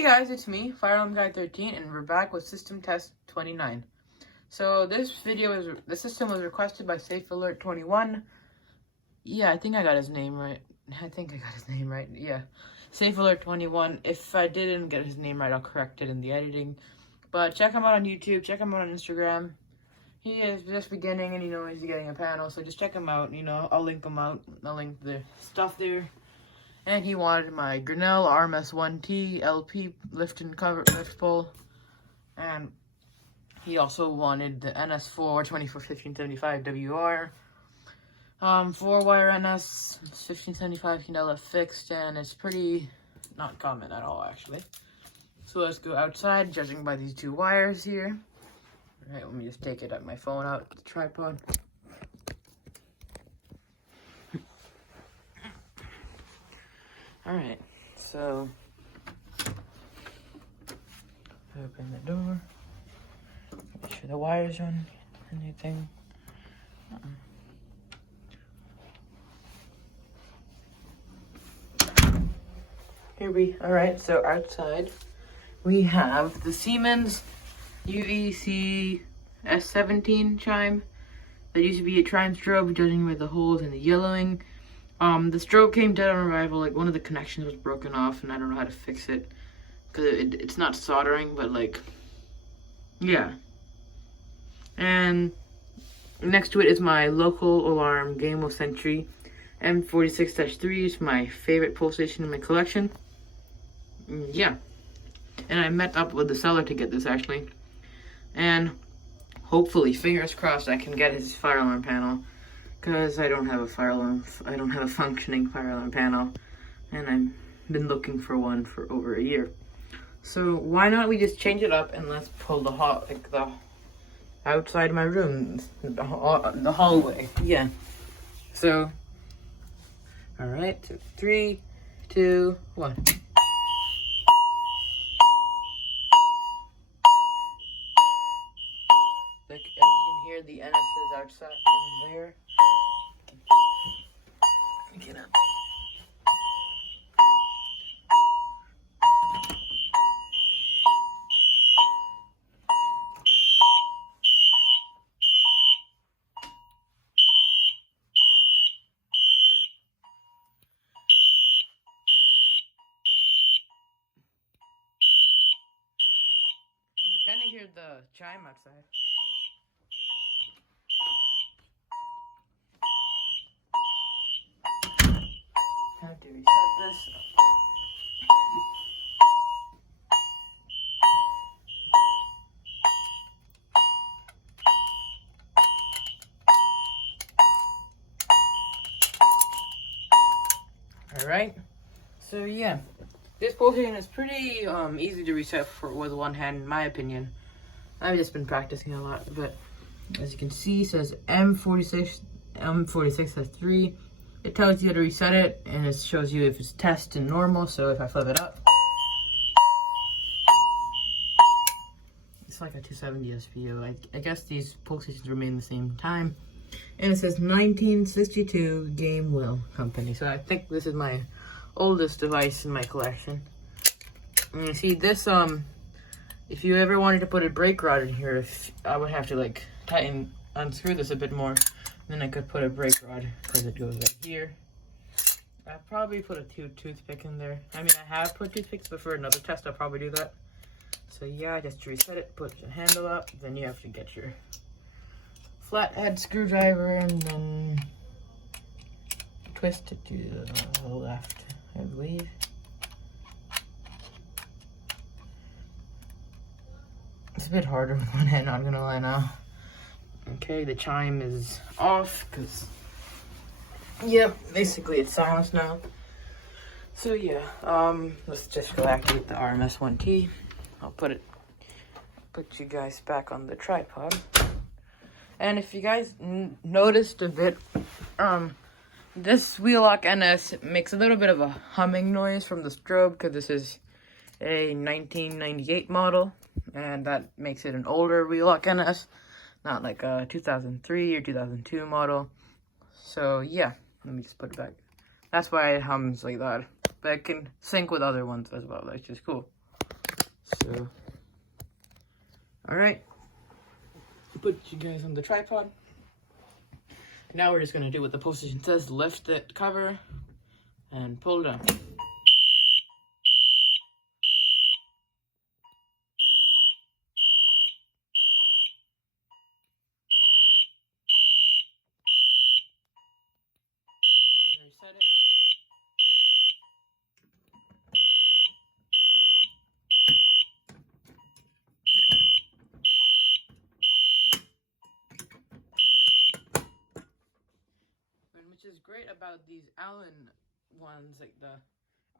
Hey guys, it's me, Safealert21's, and we're back with System Test 29. So the system was requested by Safealert21. Yeah, I think I got his name right. Yeah, Safealert21. If I didn't get his name right, I'll correct it in the editing. But check him out on YouTube, check him out on Instagram. He is just beginning and he's getting a panel, so just check him out. I'll link him out. I'll link the stuff there. And he wanted my Grinnell RMS1T LP lift and cover lift pull. And he also wanted the NS4 241575 WR. 4-wire NS 1575 candela fixed, and it's pretty not common at all actually. So let's go outside, judging by these two wires here. Alright, let me just take my phone out the tripod. Alright, so open the door. Make sure the wires on anything. Alright, so outside we have the Siemens UEC S17 chime. That used to be a chime strobe, judging by the holes and the yellowing. The strobe came dead on arrival. Like, one of the connections was broken off, and I don't know how to fix it because it's not soldering, but like, yeah. And next to it is my local alarm Game Sentry M46-3. It's my favorite pull station in my collection. Yeah, and I met up with the seller to get this actually, and hopefully, fingers crossed, I can get his fire alarm panel. Because I don't have a functioning fire alarm panel, and I've been looking for one for over a year. So why not we just change it up and let's pull the outside of my room, the hallway. Yeah. So, all right. So 3, 2, 1. Like, as you can hear, the NS is outside in there. Get up. You can kind of hear the chime outside. Have to reset this. Alright, so yeah, this pull station is pretty easy to reset with one hand, in my opinion. I've just been practicing a lot, but as you can see, it says M46 has 3. It tells you how to reset it, and it shows you if it's test and normal. So if I flip it up, it's like a 270 SPO. I guess these pull stations remain the same time. And it says 1962 Game Will Company. So I think this is my oldest device in my collection. And you see this, if you ever wanted to put a brake rod in here, I would have to like unscrew this a bit more. Then I could put a brake rod because it goes right here. I'll probably put a toothpick in there. I mean, I have put toothpicks, but for another test, I'll probably do that. So yeah, just reset it, put your handle up, then you have to get your flathead screwdriver and then twist it to the left, I believe. It's a bit harder with one hand, not gonna lie now. Okay, the chime is off because, yeah, basically it's silenced now. So yeah, let's just go activate the RMS1T. I'll put you guys back on the tripod. And if you guys noticed a bit, this wheel lock NS makes a little bit of a humming noise from the strobe because this is a 1998 model, and that makes it an older wheel lock NS. Not like a 2003 or 2002 model. So yeah, let me just put it back. That's why it hums like that. But it can sync with other ones as well, that's just cool. So, alright. Put you guys on the tripod. Now we're just gonna do what the position says, lift the cover and pull it down. Reset it. Which is great about these Allen ones, like the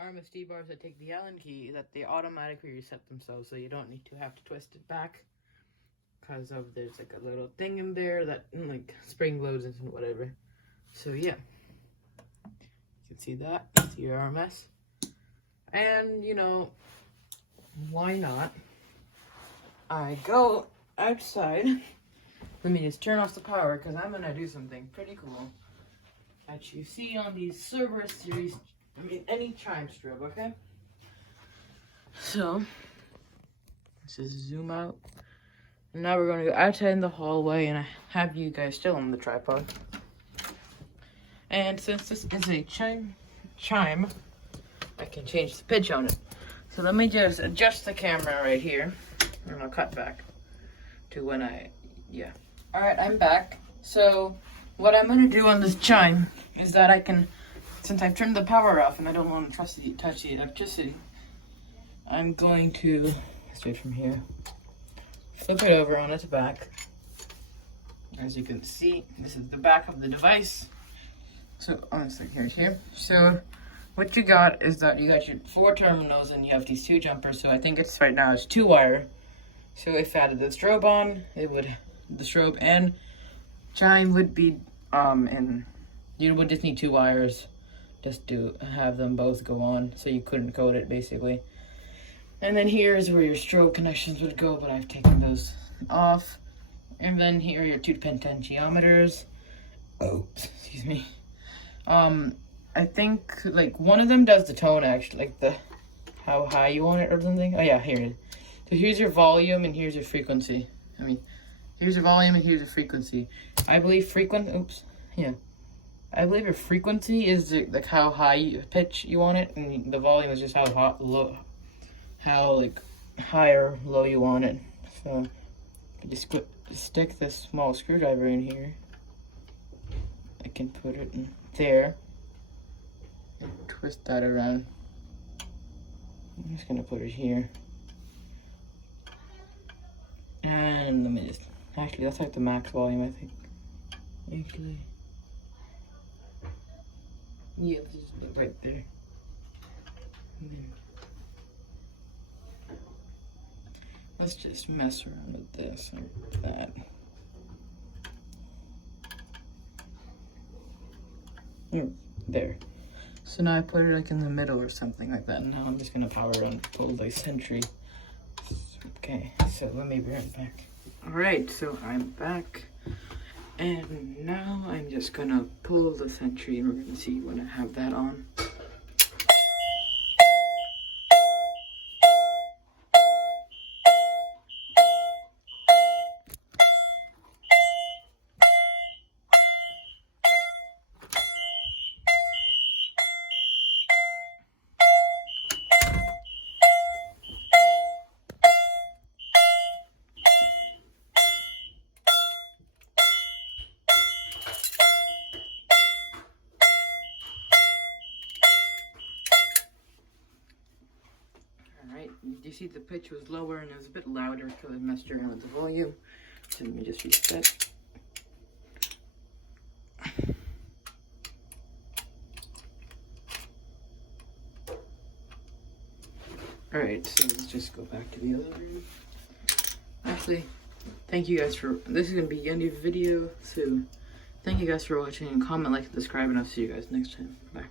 RMSD bars that take the Allen key, that they automatically reset themselves, so you don't need to have to twist it back. Because of there's like a little thing in there that like spring loads and whatever. So yeah, you can see that. That's your RMS. And you know, why not? I go outside. Let me just turn off the power because I'm gonna do something pretty cool that you see on these Cerberus series. I mean, any chime strobe, okay? So let's just zoom out. And now we're going to go outside in the hallway, and I have you guys still on the tripod. And since this is a chime, I can change the pitch on it. So let me just adjust the camera right here, and I'll cut back to when yeah. All right, I'm back. So what I'm going to do on this chime is that I can, since I've turned the power off and I don't want to touch the electricity, I'm going to, straight from here, flip it over on its back. As you can see, this is the back of the device. So, honestly, here's here. So, what you got is that you got your 4 terminals and you have these 2 jumpers. So, I think it's right now it's 2-wire. So, if I added the strobe on, it would, the strobe and chime would be, and you would just need 2 wires just to have them both go on. So, you couldn't code it basically. And then here is where your strobe connections would go, but I've taken those off. And then here are your 2 potentiometers. Oh, excuse me. I think like one of them does the tone actually, like the how high you want it or something. Oh yeah, here it is. So here's your volume and here's your frequency. I mean, here's your volume and here's your frequency. I believe I believe your frequency is like how high pitch you want it, and the volume is just how hot, low. How like high or low you want it. So just stick this small screwdriver in here. I can put it in there and twist that around. I'm just gonna put it here. And let me just, actually that's like the max volume, I think. Actually, yeah, just right there. And then let's just mess around with this like that. There. So now I put it like in the middle or something like that. Now I'm just gonna power it on, pull the sentry. Okay, so let me be right back. Alright, so I'm back. And now I'm just gonna pull the sentry and we're gonna see when I have that on. You see the pitch was lower and it was a bit louder because I messed around with the volume. So let me just reset. Alright, so let's just go back to the other room. Actually, thank you guys for, this is going to be the end of the video, so thank you guys for watching, and comment, like, and subscribe, and I'll see you guys next time. Bye.